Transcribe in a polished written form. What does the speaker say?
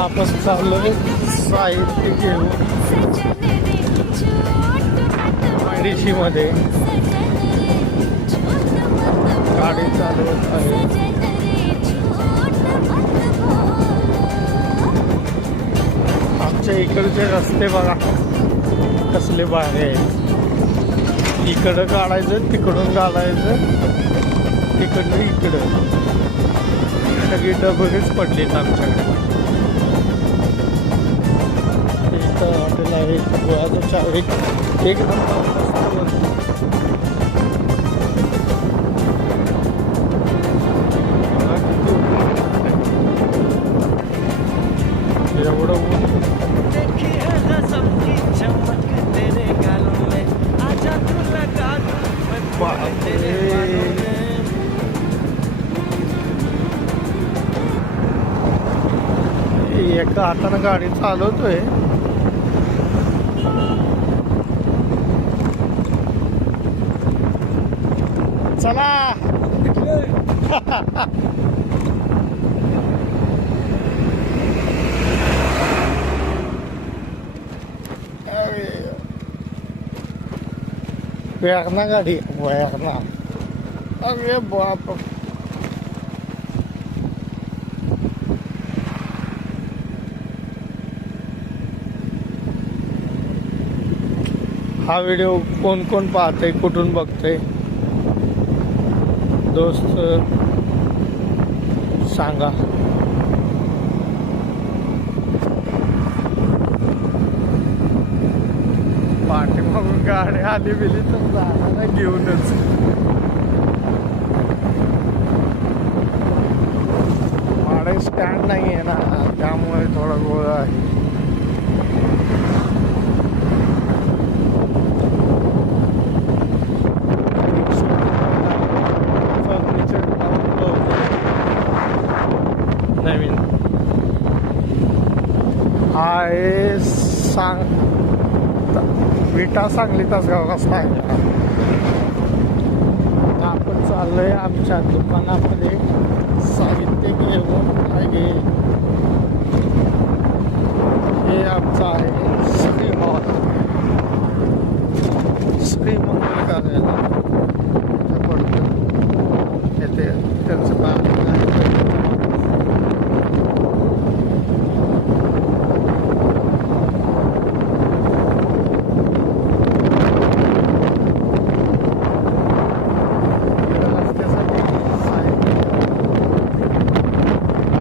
आपण चाललोय साहित्य घेऊन मेडिशी मध्ये गाडी चालवत आहे. आमच्या इकडचे रस्ते बघा कसले भारी आहेत. इकडं काढायचं, तिकडून काढायचं, तिकडनं इकडं. सगळी डबरीच पडलीत आमच्याकडे. इथं हॉटेल आहे गुळाचं चहा एक नंबर. एवढं एका हातानं गाडी चालवतोय. चला वेगना गाडी वेगना. अरे बाप. हा व्हिडिओ कोण कोण पाहते, कुठून बघते दोस्त सांगा. पाठीमागून गाडी आली बिली तर जाणार घेऊनच. माडे स्टँड नाही आहे ना, त्यामुळे थोडा गोळा आहे. नवीन आहे सांग विटा सांगली तासगाव कसा आहे. आपण चाललोय आमच्या दुकानामध्ये